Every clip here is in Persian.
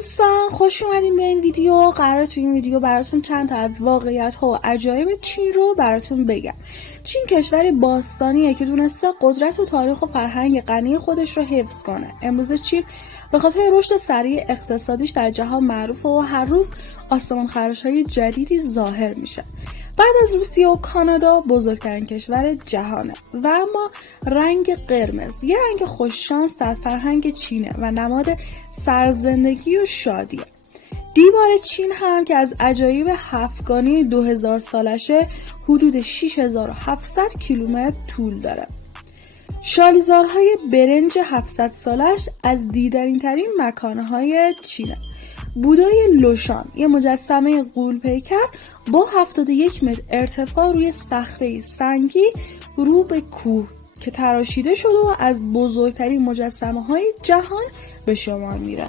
دوستان خوش اومدین به این ویدیو. قراره تو این ویدیو براتون چند تا از واقعیت‌ها و عجایب چین رو براتون بگم. چین کشوری باستانیه که دونسته قدرت و تاریخ و فرهنگ غنی خودش رو حفظ کنه. امروز چین به خاطر رشد سریع اقتصادیش در جهان معروفه و هر روز آسمان خراش‌های جدیدی ظاهر میشه. بعد از روسیه و کانادا بزرگترین کشور جهانه و اما رنگ قرمز یه رنگ خوششانس در فرهنگ چینه و نماد سرزندگی و شادیه. دیوار چین هم که از عجایب هفتگانی 2000 سالشه حدود 6700 کیلومتر طول داره. شالیزارهای برنج 700 سالش از دیدنی ترین مکانهای چینه. بودای لوشان یه مجسمه غول‌پیکر با 71 متر ارتفاع روی صخره سنگی رو به کوه که تراشیده شده و از بزرگترین مجسمه‌های جهان به شمار میره.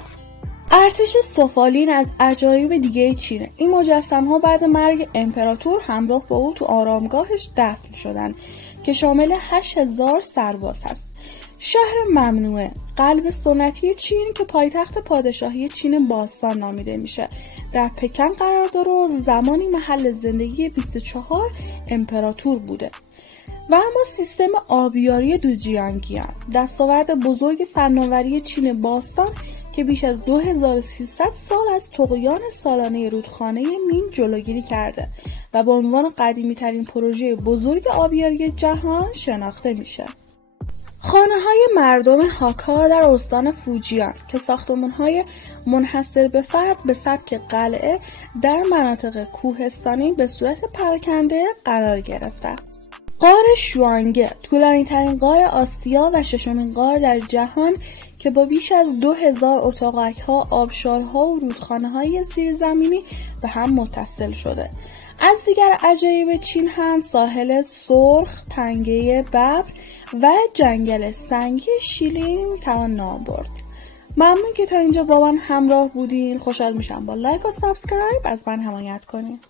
ارتش سفالین از عجایب دیگه چینه. این مجسمه‌ها بعد مرگ امپراتور همراه با او تو آرامگاهش دفن شدن که شامل 8000 سرباز هست. شهر ممنوعه، قلب سنتی چین که پایتخت پادشاهی چین باستان نامیده میشه، در پکن قرار داره و زمانی محل زندگی 24 امپراتور بوده. و اما سیستم آبیاری دوجیانگیان، دستاورد بزرگ فناوری چین باستان که بیش از 2300 سال از طغیان سالانه رودخانه مین جلوگیری کرده و به عنوان قدیمی ترین پروژه بزرگ آبیاری جهان شناخته میشه. خانه‌های مردم هاکا در استان فوجیان که ساختمان‌های منحصر به فرد به سبک قلعه در مناطق کوهستانی به صورت پراکنده قرار گرفتند. غار شوانگه طولانی‌ترین غار آسیا و ششمین غار در جهان که با بیش از 2000 اتاقک‌ها، آبشارها و رودخانه‌های زیرزمینی به هم متصل شده. از دیگر عجایب چین هم ساحل سرخ، تنگه ببر و جنگل سنگی شیلی میتوان نام برد. ممنون که تا اینجا با من همراه بودین. خوشحال میشم با لایک و سابسکرایب از من حمایت کنین.